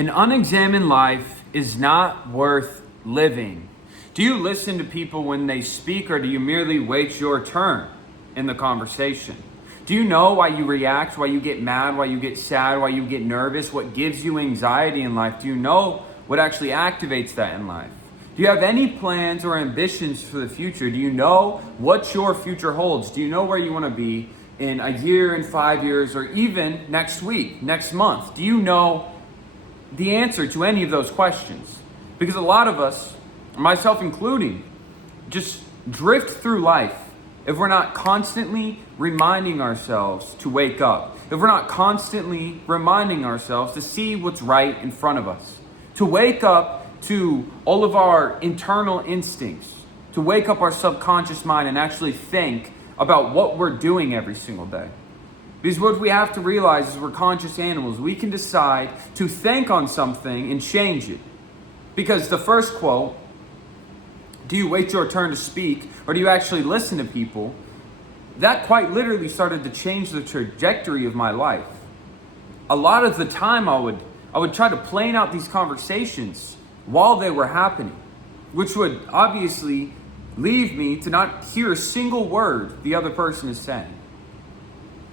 An unexamined life is not worth living. Do you listen to people when they speak, or do you merely wait your turn in the conversation? Do you know why you react, why you get mad, why you get sad, why you get nervous, what gives you anxiety in life? Do you know what actually activates that in life? Do you have any plans or ambitions for the future? Do you know what your future holds? Do you know where you want to be in a year, in 5 years, or even next week, next month? Do you know the answer to any of those questions? Because a lot of us, myself including, just drift through life if we're not constantly reminding ourselves to wake up, if we're not constantly reminding ourselves to see what's right in front of us, to wake up to all of our internal instincts, to wake up our subconscious mind and actually think about what we're doing every single day. Because what we have to realize is we're conscious animals. We can decide to think on something and change it. Because the first quote, do you wait your turn to speak, or do you actually listen to people? That quite literally started to change the trajectory of my life. A lot of the time I would try to plan out these conversations while they were happening, which would obviously leave me to not hear a single word the other person is saying,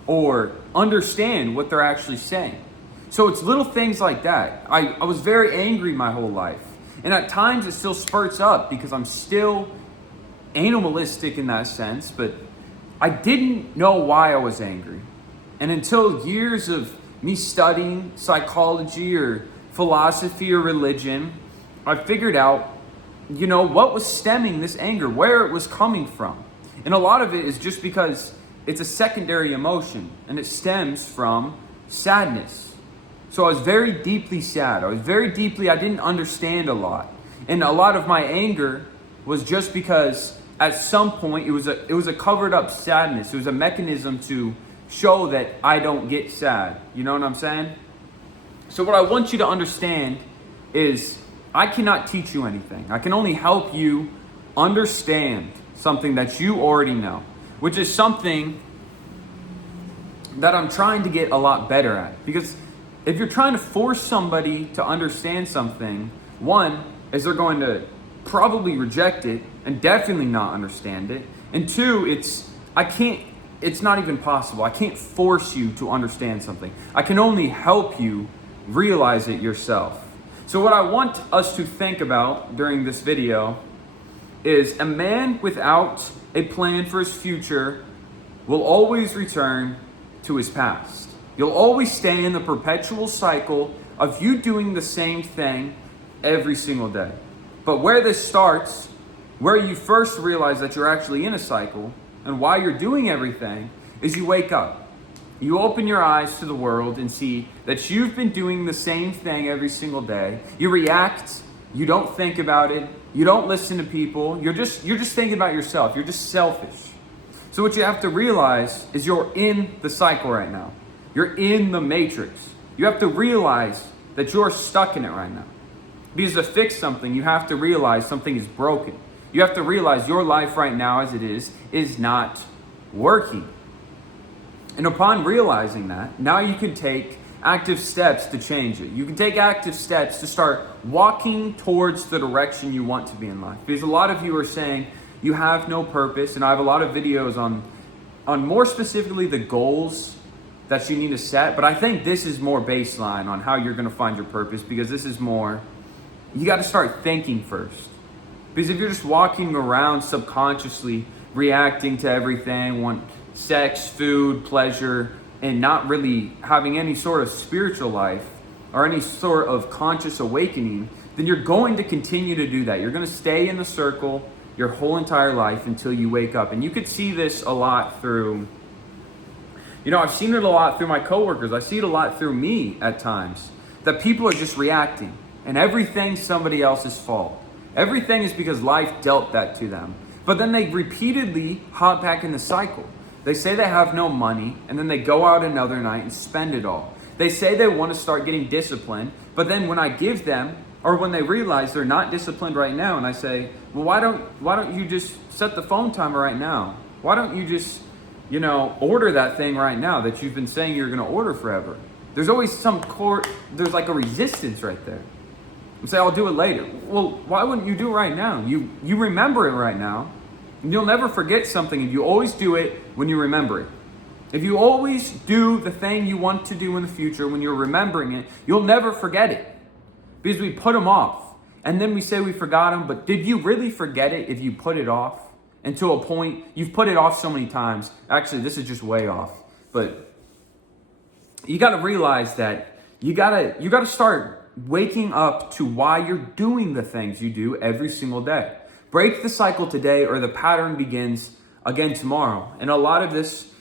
or understand what they're actually saying. So it's little things like that. I was very angry my whole life. And at times it still spurts up because I'm still animalistic in that sense, but I didn't know why I was angry. And until years of me studying psychology or philosophy or religion, I figured out, what was stemming this anger, where it was coming from. And a lot of it is just because it's a secondary emotion, and it stems from sadness. So I was very deeply sad. I didn't understand a lot. And a lot of my anger was just because at some point it was a covered up sadness. It was a mechanism to show that I don't get sad. You know what I'm saying? So what I want you to understand is I cannot teach you anything. I can only help you understand something that you already know, which is something that I'm trying to get a lot better at. Because if you're trying to force somebody to understand something, one is they're going to probably reject it and definitely not understand it. And two, it's not even possible. I can't force you to understand something. I can only help you realize it yourself. So what I want us to think about during this video is a man without a plan for his future will always return to his past. You'll always stay in the perpetual cycle of you doing the same thing every single day. But where this starts, where you first realize that you're actually in a cycle and why you're doing everything, is you wake up. You open your eyes to the world and see that you've been doing the same thing every single day. You react, you don't think about it, you don't listen to people, you're just thinking about yourself, you're just selfish. So what you have to realize is you're in the cycle right now. You're in the matrix. You have to realize that you're stuck in it right now. Because to fix something, you have to realize something is broken. You have to realize your life right now as it is not working. And upon realizing that, now you can take active steps to change it. You can take active steps to start walking towards the direction you want to be in life. Because a lot of you are saying you have no purpose, and I have a lot of videos on more specifically the goals that you need to set. But I think this is more baseline on how you're going to find your purpose, because this is more, you got to start thinking first. Because if you're just walking around subconsciously reacting to everything, want sex, food, pleasure, and not really having any sort of spiritual life or any sort of conscious awakening, then you're going to continue to do that. You're going to stay in the circle your whole entire life until you wake up. And you could see this a lot through, I've seen it a lot through my coworkers. I see it a lot through me at times, that people are just reacting and everything's somebody else's fault. Everything is because life dealt that to them. But then they repeatedly hop back in the cycle. They say they have no money, and then they go out another night and spend it all. They say they want to start getting disciplined, but then when I give them, or when they realize they're not disciplined right now, and I say, well, why don't you just set the phone timer right now? Why don't you just, order that thing right now that you've been saying you're going to order forever? There's always there's like a resistance right there. You say, I'll do it later. Well, why wouldn't you do it right now? You remember it right now. And you'll never forget something if you always do it when you remember it. If you always do the thing you want to do in the future when you're remembering it, you'll never forget it. Because we put them off. And then we say we forgot them, but did you really forget it if you put it off? And to a point, you've put it off so many times. Actually, this is just way off. But you got to realize that you got to start waking up to why you're doing the things you do every single day. Break the cycle today or the pattern begins again tomorrow. And a lot of this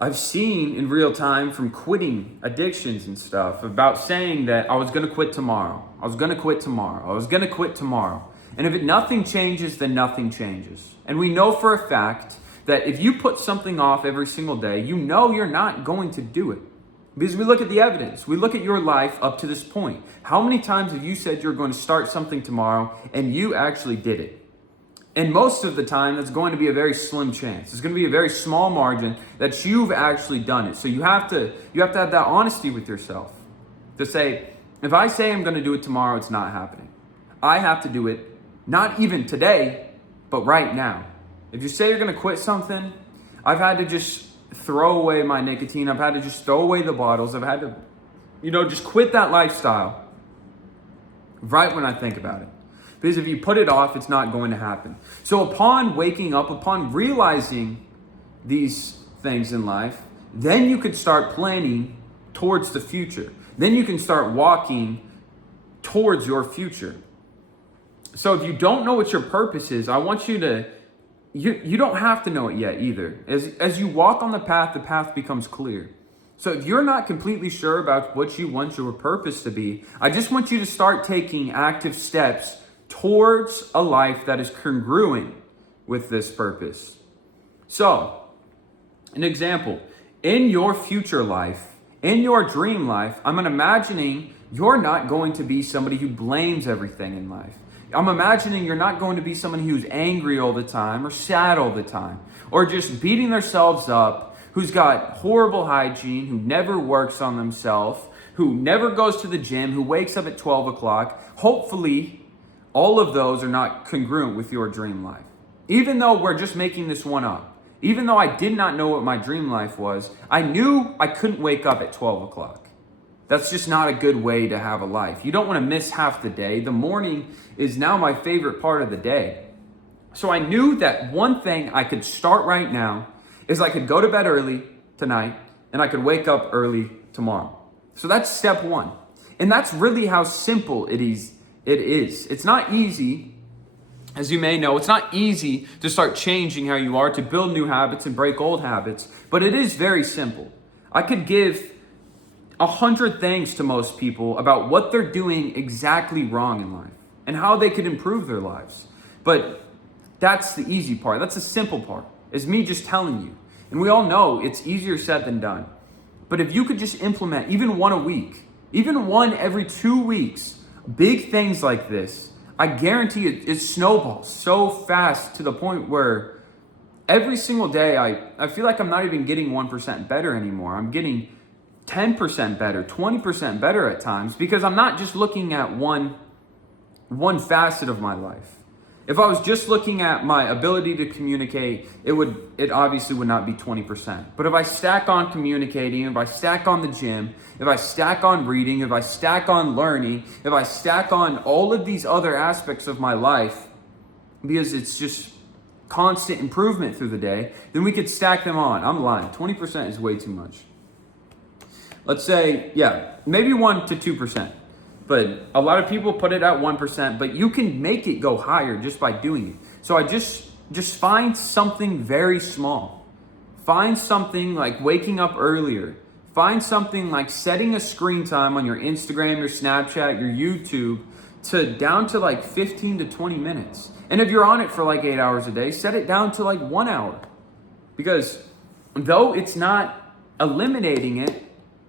I've seen in real time from quitting addictions and stuff, about saying that I was going to quit tomorrow. I was going to quit tomorrow. I was going to quit tomorrow. And if nothing changes, then nothing changes. And we know for a fact that if you put something off every single day, you know you're not going to do it. Because we look at the evidence. We look at your life up to this point. How many times have you said you're going to start something tomorrow and you actually did it? And most of the time, that's going to be a very slim chance. It's going to be a very small margin that you've actually done it. So you have to have that honesty with yourself to say, if I say I'm going to do it tomorrow, it's not happening. I have to do it, not even today, but right now. If you say you're going to quit something, I've had to just throw away my nicotine. I've had to just throw away the bottles. I've had to, just quit that lifestyle right when I think about it. Because if you put it off, it's not going to happen. So upon waking up, upon realizing these things in life, then you could start planning towards the future. Then you can start walking towards your future. So if you don't know what your purpose is, I want you to, you don't have to know it yet either. As you walk on the path becomes clear. So if you're not completely sure about what you want your purpose to be, I just want you to start taking active steps towards a life that is congruent with this purpose. So, an example, in your future life, in your dream life, I'm imagining you're not going to be somebody who blames everything in life. I'm imagining you're not going to be somebody who's angry all the time or sad all the time or just beating themselves up, who's got horrible hygiene, who never works on themselves, who never goes to the gym, who wakes up at 12 o'clock. Hopefully, all of those are not congruent with your dream life. Even though we're just making this one up, even though I did not know what my dream life was, I knew I couldn't wake up at 12 o'clock. That's just not a good way to have a life. You don't want to miss half the day. The morning is now my favorite part of the day. So I knew that one thing I could start right now is I could go to bed early tonight and I could wake up early tomorrow. So that's step one. And that's really how simple it is. It's not easy, as you may know, it's not easy to start changing how you are, to build new habits and break old habits, but it is very simple. I could give 100 things to most people about what they're doing exactly wrong in life and how they could improve their lives. But that's the easy part. That's the simple part, is me just telling you. And we all know it's easier said than done. But if you could just implement even one a week, even one every 2 weeks, big things like this, I guarantee it snowballs so fast to the point where every single day I feel like I'm not even getting 1% better anymore. I'm getting 10% better, 20% better at times, because I'm not just looking at one facet of my life. If I was just looking at my ability to communicate, it obviously would not be 20%. But if I stack on communicating, if I stack on the gym, if I stack on reading, if I stack on learning, if I stack on all of these other aspects of my life, because it's just constant improvement through the day, then we could stack them on. I'm lying. 20% is way too much. Let's say, maybe 1 to 2%. But a lot of people put it at 1%, but you can make it go higher just by doing it. So I just find something very small. Find something like waking up earlier. Find something like setting a screen time on your Instagram, your Snapchat, your YouTube down to like 15 to 20 minutes. And if you're on it for like 8 hours a day, set it down to like 1 hour. Because though it's not eliminating it,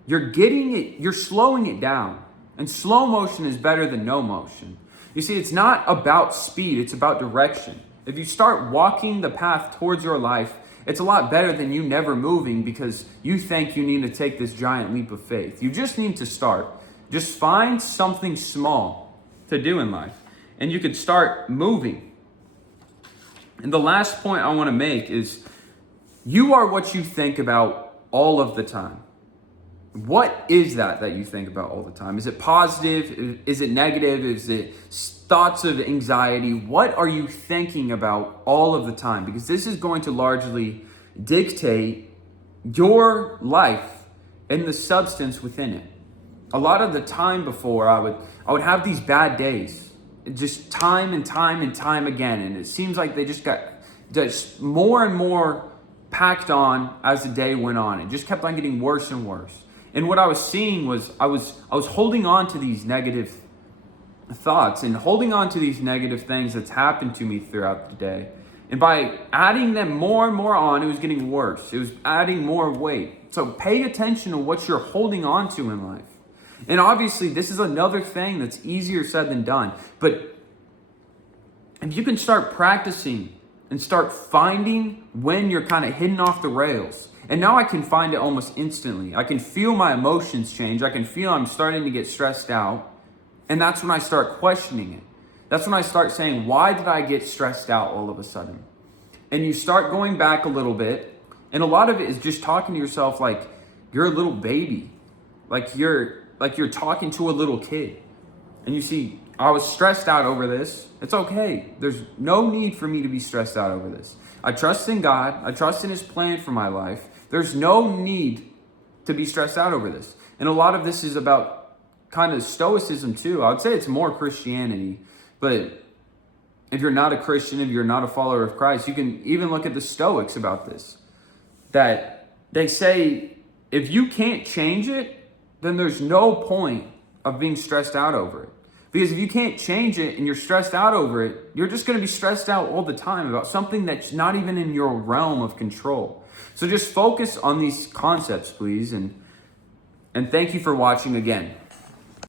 you're slowing it down. And slow motion is better than no motion. You see, it's not about speed, it's about direction. If you start walking the path towards your life It's a lot better than you never moving because you think you need to take this giant leap of faith. You just need to start. Just find something small to do in life, and you could start moving. And the last point I want to make is you are what you think about all of the time. What is that you think about all the time? Is it positive? Is it negative? Is it thoughts of anxiety? What are you thinking about all of the time? Because this is going to largely dictate your life and the substance within it. A lot of the time before, I would have these bad days, just time and time and time again, and it seems like they just got just more and more packed on as the day went on. It just kept on getting worse and worse. And what I was seeing was I was holding on to these negative thoughts and holding on to these negative things that's happened to me throughout the day. And by adding them more and more on, it was getting worse. It was adding more weight. So pay attention to what you're holding on to in life. And obviously, this is another thing that's easier said than done. But if you can start practicing and start finding when you're kind of hitting off the rails. And now I can find it almost instantly. I can feel my emotions change. I can feel I'm starting to get stressed out. And that's when I start questioning it. That's when I start saying, why did I get stressed out all of a sudden? And you start going back a little bit. And a lot of it is just talking to yourself like you're a little baby. Like you're talking to a little kid. And you see, I was stressed out over this. It's okay. There's no need for me to be stressed out over this. I trust in God. I trust in His plan for my life. There's no need to be stressed out over this. And a lot of this is about kind of stoicism too. I would say it's more Christianity. But if you're not a Christian, if you're not a follower of Christ, you can even look at the Stoics about this. That they say, if you can't change it, then there's no point of being stressed out over it. Because if you can't change it and you're stressed out over it, you're just going to be stressed out all the time about something that's not even in your realm of control. So just focus on these concepts, please. And thank you for watching again.